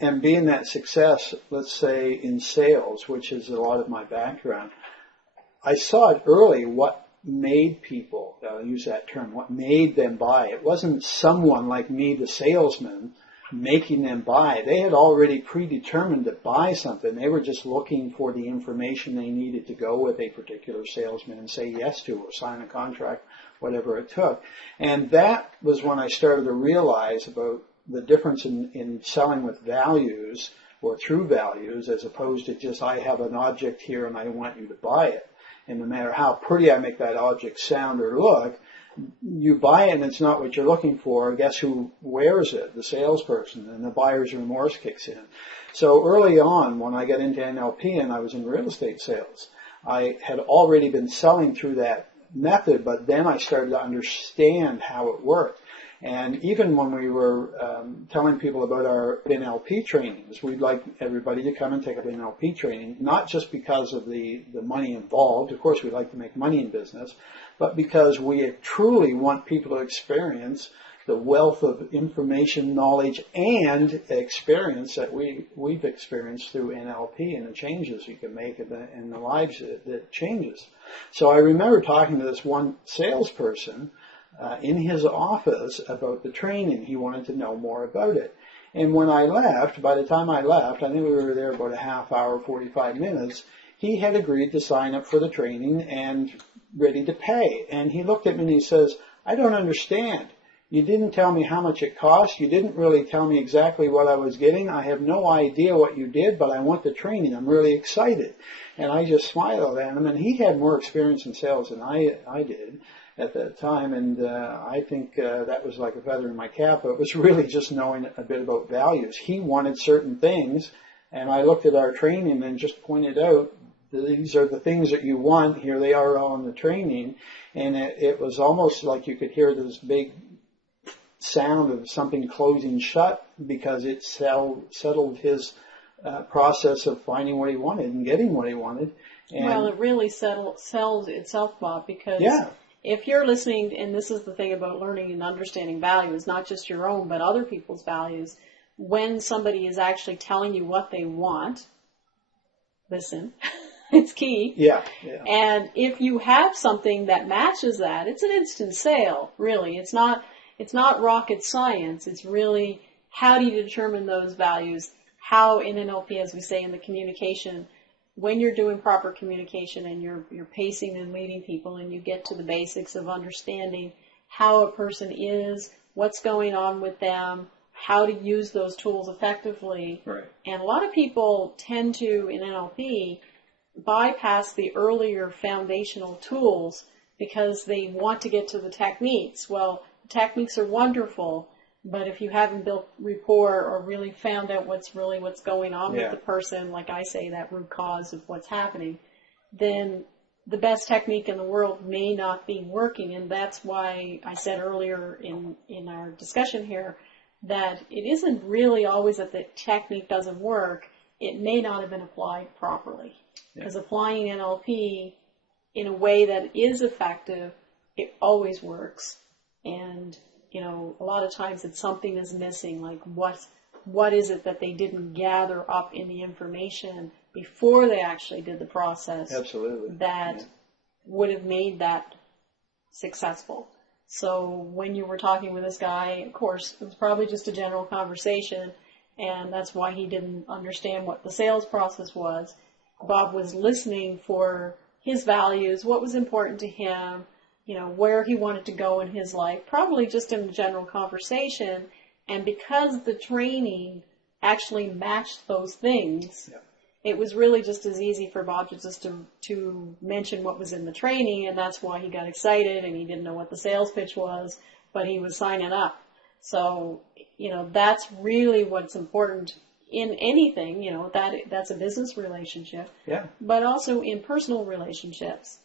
and being that success, let's say in sales, which is a lot of my background, I saw it early what made people, I'll use that term, what made them buy. It wasn't someone like me, the salesman, making them buy. They had already predetermined to buy something. They were just looking for the information they needed to go with a particular salesman and say yes to or sign a contract, whatever it took. And that was when I started to realize about the difference in selling with values or through values as opposed to just I have an object here and I want you to buy it. And no matter how pretty I make that object sound or look, you buy it and it's not what you're looking for. Guess who wears it? The salesperson, and the buyer's remorse kicks in. So early on, when I got into NLP and I was in real estate sales, I had already been selling through that method, but then I started to understand how it worked. And even when we were telling people about our NLP trainings, we'd like everybody to come and take up NLP training, not just because of the money involved. Of course, we like to make money in business, but because we truly want people to experience the wealth of information, knowledge, and experience that we've experienced through NLP and the changes you can make in the lives that changes. So I remember talking to this one salesperson in his office about the training. He wanted to know more about it. And when I left, by the time I left, I think we were there about a half hour, 45 minutes, he had agreed to sign up for the training and ready to pay. And he looked at me and he says, I don't understand. You didn't tell me how much it cost. You didn't really tell me exactly what I was getting. I have no idea what you did, but I want the training. I'm really excited. And I just smiled at him. And he had more experience in sales than I did at that time, and I think that was like a feather in my cap. It was really just knowing a bit about values. He wanted certain things, and I looked at our training and just pointed out, these are the things that you want. Here they are on the training, and it was almost like you could hear this big sound of something closing shut because it settled his process of finding what he wanted and getting what he wanted. And well, it really sells itself, Bob, because if you're listening, and this is the thing about learning and understanding values, not just your own, but other people's values, when somebody is actually telling you what they want, listen, it's key. Yeah. And if you have something that matches that, it's an instant sale, really. It's not rocket science. It's really how do you determine those values, how in NLP, as we say in the communication, when you're doing proper communication and you're pacing and leading people and you get to the basics of understanding how a person is, what's going on with them, how to use those tools effectively. Right. And a lot of people tend to, in NLP, bypass the earlier foundational tools because they want to get to the techniques. Well, the techniques are wonderful, but if you haven't built rapport or really found out what's going on with the person, like I say, that root cause of what's happening, then the best technique in the world may not be working. And that's why I said earlier in our discussion here that it isn't really always that the technique doesn't work. It may not have been applied properly. Because applying NLP in a way that is effective, it always works. And a lot of times it's something is missing, like what is it that they didn't gather up in the information before they actually did the process. Absolutely. That would have made that successful. So when you were talking with this guy, of course, it was probably just a general conversation, and that's why he didn't understand what the sales process was. Bob was listening for his values, what was important to him, where he wanted to go in his life, probably just in a general conversation. And because the training actually matched those things, it was really just as easy for Bob to mention what was in the training, and that's why he got excited, and he didn't know what the sales pitch was, but he was signing up. So, that's really what's important in anything, that's a business relationship, but also in personal relationships.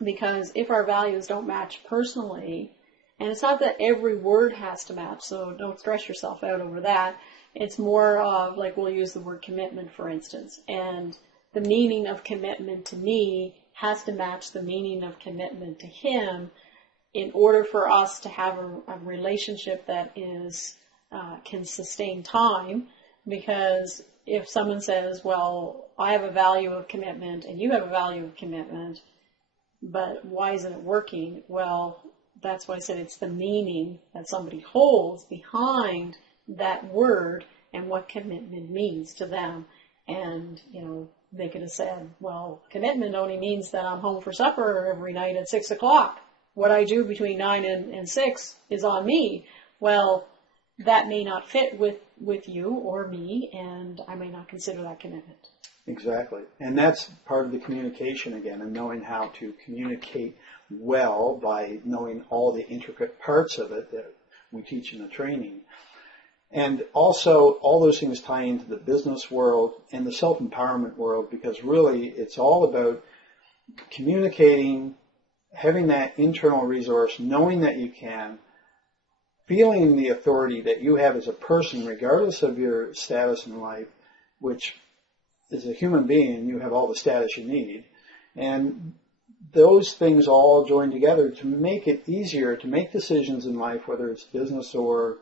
Because if our values don't match personally, and it's not that every word has to match, so don't stress yourself out over that. It's more of, like, we'll use the word commitment, for instance, and the meaning of commitment to me has to match the meaning of commitment to him in order for us to have a relationship that is can sustain time. Because if someone says, well, I have a value of commitment and you have a value of commitment, but why isn't it working? Well, that's why I said it's the meaning that somebody holds behind that word and what commitment means to them. And, they could have said, well, commitment only means that I'm home for supper every night at 6 o'clock. What I do between 9 and 6 is on me. Well, that may not fit with you or me, and I may not consider that commitment. Exactly. And that's part of the communication again, and knowing how to communicate well by knowing all the intricate parts of it that we teach in the training. And also, all those things tie into the business world and the self-empowerment world, because really it's all about communicating, having that internal resource, knowing that you can, feeling the authority that you have as a person, regardless of your status in life, which as a human being, you have all the status you need. And those things all join together to make it easier to make decisions in life, whether it's business or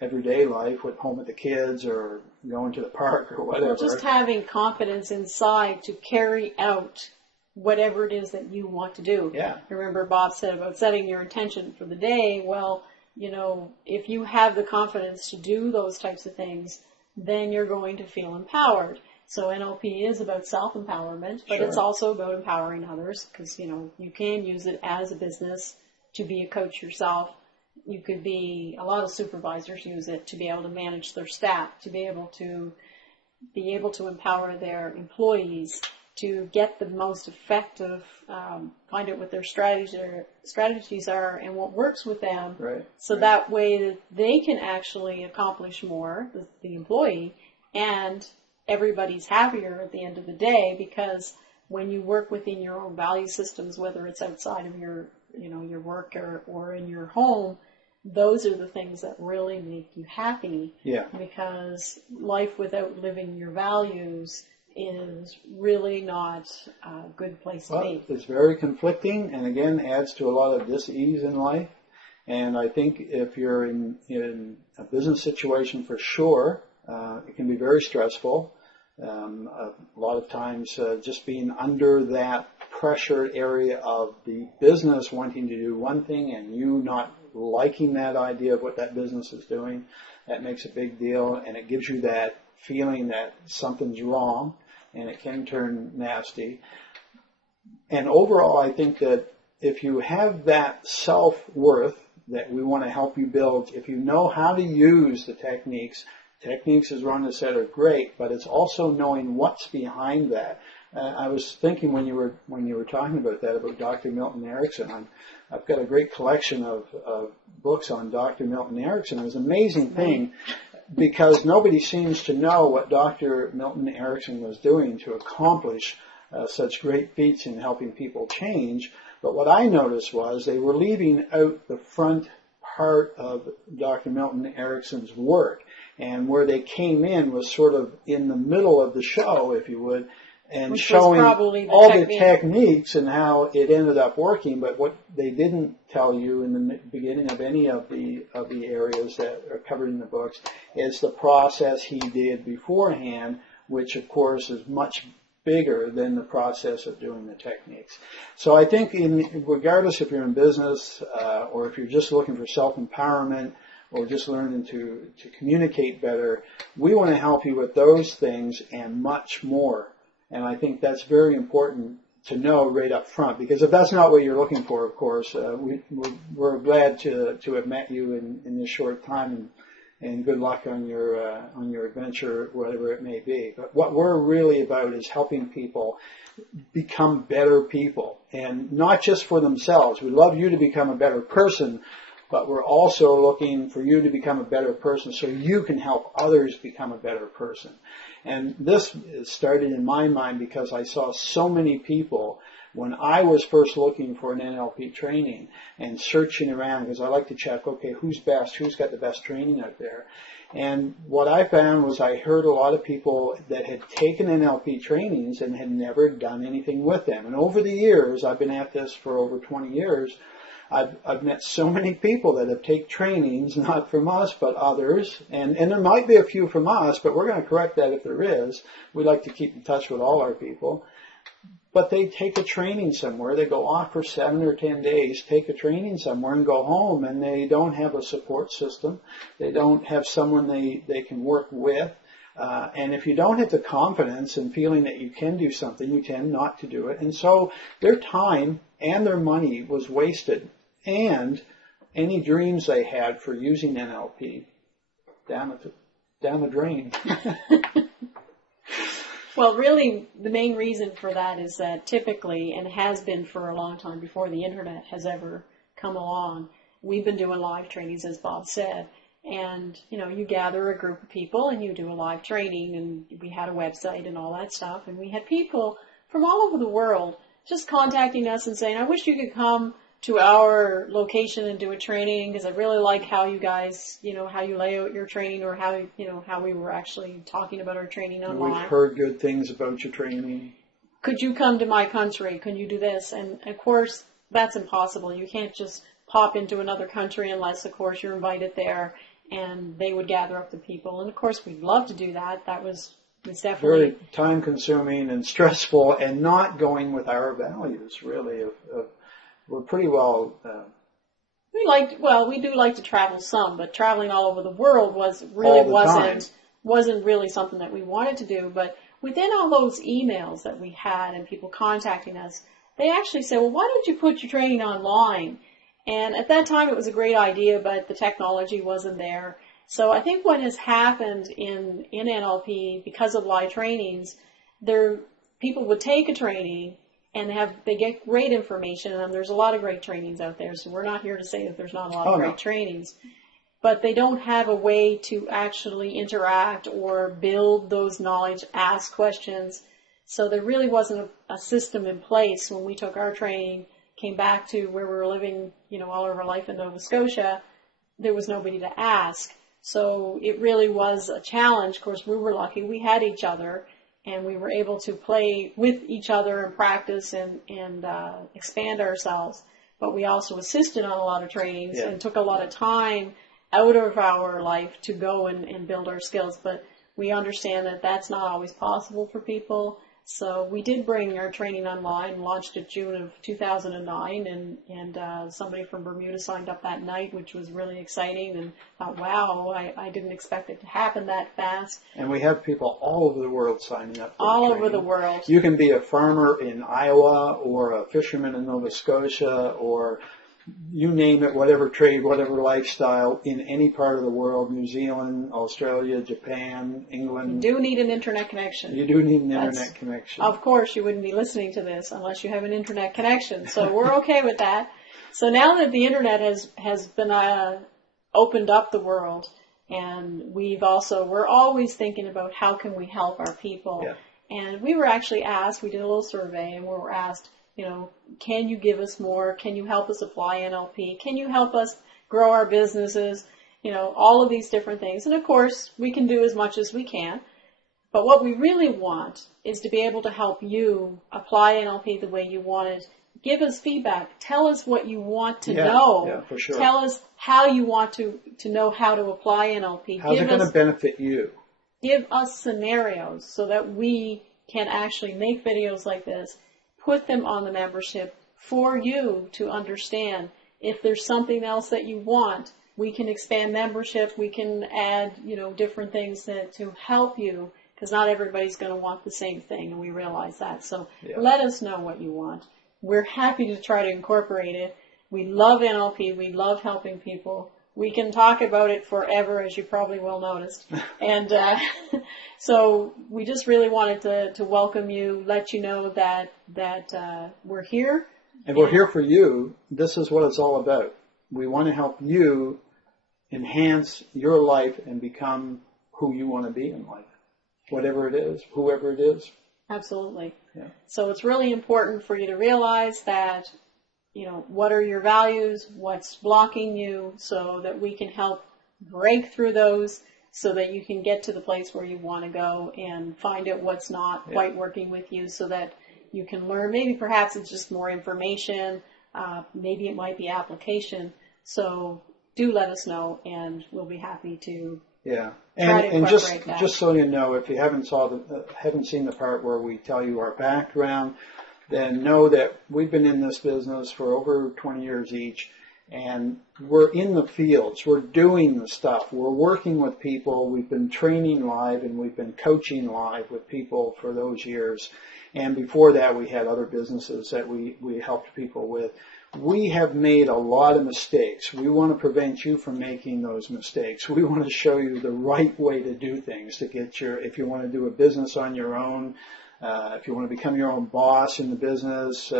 everyday life, with home with the kids or going to the park or whatever. Or just having confidence inside to carry out whatever it is that you want to do. Yeah. Remember Bob said about setting your intention for the day. Well, if you have the confidence to do those types of things, then you're going to feel empowered. So NLP is about self-empowerment, but It's also about empowering others, because, you can use it as a business to be a coach yourself. You could be, a lot of supervisors use it to be able to manage their staff, to be able to empower their employees, to get the most effective, find out what their strategies are and what works with them. Right. So that way that they can actually accomplish more, the employee, and everybody's happier at the end of the day, because when you work within your own value systems, whether it's outside of your work or in your home, those are the things that really make you happy. Yeah. Because life without living your values is really not a good place to be. It's very conflicting, and again adds to a lot of dis-ease in life. And I think if you're in a business situation, for sure, it can be very stressful. A lot of times just being under that pressured area of the business wanting to do one thing and you not liking that idea of what that business is doing, that makes a big deal, and it gives you that feeling that something's wrong, and it can turn nasty. And overall, I think that if you have that self-worth that we want to help you build, if you know how to use the techniques as Rhonda said are great, but it's also knowing what's behind that. I was thinking when you were talking about that, about Dr. Milton Erickson. I've got a great collection of books on Dr. Milton Erickson. It was an amazing thing because nobody seems to know what Dr. Milton Erickson was doing to accomplish such great feats in helping people change. But what I noticed was they were leaving out the front part of Dr. Milton Erickson's work. And where they came in was sort of in the middle of the show, if you would, and which showing all the techniques and how it ended up working. But what they didn't tell you in the beginning of any of the areas that are covered in the books is the process he did beforehand, which of course is much bigger than the process of doing the techniques. So I think regardless if you're in business or if you're just looking for self-empowerment or just learning to communicate better, we want to help you with those things and much more. And I think that's very important to know right up front, because if that's not what you're looking for, of course, we're glad to have met you in this short time, and good luck on your adventure, whatever it may be. But what we're really about is helping people become better people, and not just for themselves. We love you to become a better person, but we're also looking for you to become a better person so you can help others become a better person. And this started in my mind because I saw so many people when I was first looking for an NLP training and searching around, because I like to check, okay, who's best, who's got the best training out there. And what I found was I heard a lot of people that had taken NLP trainings and had never done anything with them. And over the years, I've been at this for over 20 years, I've met so many people that have taken trainings, not from us, but others. And there might be a few from us, but we're going to correct that if there is. We like to keep in touch with all our people. But they take a training somewhere. They go off for 7 or 10 days, take a training somewhere and go home, and they don't have a support system. They don't have someone they can work with. And if you don't have the confidence and feeling that you can do something, you tend not to do it. And so their time and their money was wasted. And any dreams they had for using NLP, down the drain. Well, really, the main reason for that is that typically, and has been for a long time before the internet has ever come along, we've been doing live trainings, as Bob said. And, you gather a group of people and you do a live training, and we had a website and all that stuff. And we had people from all over the world just contacting us and saying, I wish you could come to our location and do a training, because I really like how you guys, how you lay out your training, or how, how we were actually talking about our training online. We've heard good things about your training. Could you come to my country? Can you do this? And of course, that's impossible. You can't just pop into another country unless, of course, you're invited there, and they would gather up the people. And of course, we'd love to do that. That was definitely very time consuming and stressful, and not going with our values, really. We're pretty well. We do like to travel some, but traveling all over the world wasn't really something that we wanted to do. But within all those emails that we had and people contacting us, they actually said, well, why don't you put your training online? And at that time, it was a great idea, but the technology wasn't there. So I think what has happened in NLP, because of live trainings, people would take a training and they get great information, and there's a lot of great trainings out there, so we're not here to say that there's not a lot of great trainings. But they don't have a way to actually interact or build those knowledge, ask questions. So there really wasn't a system in place when we took our training, came back to where we were living, all of our life in Nova Scotia. There was nobody to ask. So it really was a challenge. Of course, we were lucky. We had each other, and we were able to play with each other and practice and expand ourselves. But we also assisted on a lot of trainings and took a lot of time out of our life to go and build our skills. But we understand that that's not always possible for people. So we did bring our training online, launched it June of 2009, and somebody from Bermuda signed up that night, which was really exciting, and thought, wow, I didn't expect it to happen that fast. And we have people all over the world signing up for all training. Over the world. You can be a farmer in Iowa, or a fisherman in Nova Scotia, or you name it, whatever trade, whatever lifestyle, in any part of the world, New Zealand, Australia, Japan, England. You do need an internet connection. You do need an internet connection. Of course, you wouldn't be listening to this unless you have an internet connection. So we're okay with that. So now that the internet has been opened up the world, and we're always thinking about how can we help our people. Yeah. And we were actually asked, we did a little survey, and we were asked, can you give us more? Can you help us apply NLP? Can you help us grow our businesses? All of these different things. And of course, we can do as much as we can. But what we really want is to be able to help you apply NLP the way you want it. Give us feedback. Tell us what you want to know. Yeah, for sure. Tell us how you want to know how to apply NLP. How's it going to benefit you? Give us scenarios so that we can actually make videos like this, put them on the membership for you to understand. If there's something else that you want, we can expand membership. We can add, different things to help you, because not everybody's going to want the same thing, and we realize that. So let us know what you want. We're happy to try to incorporate it. We love NLP. We love helping people. We can talk about it forever, as you probably well noticed. And so we just really wanted to welcome you, let you know that we're here. And we're here for you. This is what it's all about. We want to help you enhance your life and become who you want to be in life, whatever it is, whoever it is. Absolutely. Yeah. So it's really important for you to realize that, what are your values, what's blocking you, so that we can help break through those so that you can get to the place where you want to go and find out what's not quite working with you, so that you can learn. Maybe perhaps it's just more information. Maybe it might be application. So do let us know, and we'll be happy to. Yeah, try to and incorporate that. just so you know, if you haven't seen the part where we tell you our background, then know that we've been in this business for over 20 years each, and we're in the fields. We're doing the stuff. We're working with people. We've been training live, and we've been coaching live with people for those years. And before that, we had other businesses that we helped people with. We have made a lot of mistakes. We want to prevent you from making those mistakes. We want to show you the right way to do things to get if you want to do a business on your own, if you want to become your own boss in the business,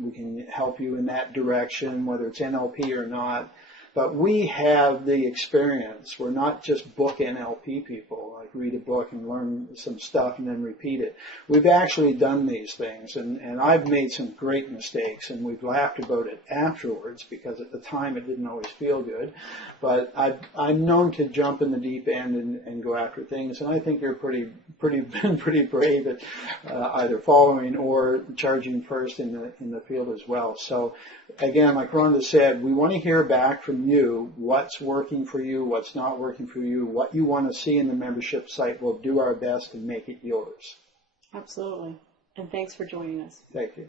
we can help you in that direction, whether it's NLP or not. But we have the experience. We're not just book NLP people, like read a book and learn some stuff and then repeat it. We've actually done these things, and I've made some great mistakes, and we've laughed about it afterwards because at the time it didn't always feel good. But I'm known to jump in the deep end and go after things, and I think you're been pretty brave at either following or charging first in the field as well. So again, like Rhonda said, we want to hear back from you what's working for you, what's not working for you, what you want to see in the membership site. We'll do our best to make it yours. Absolutely. And thanks for joining us. Thank you.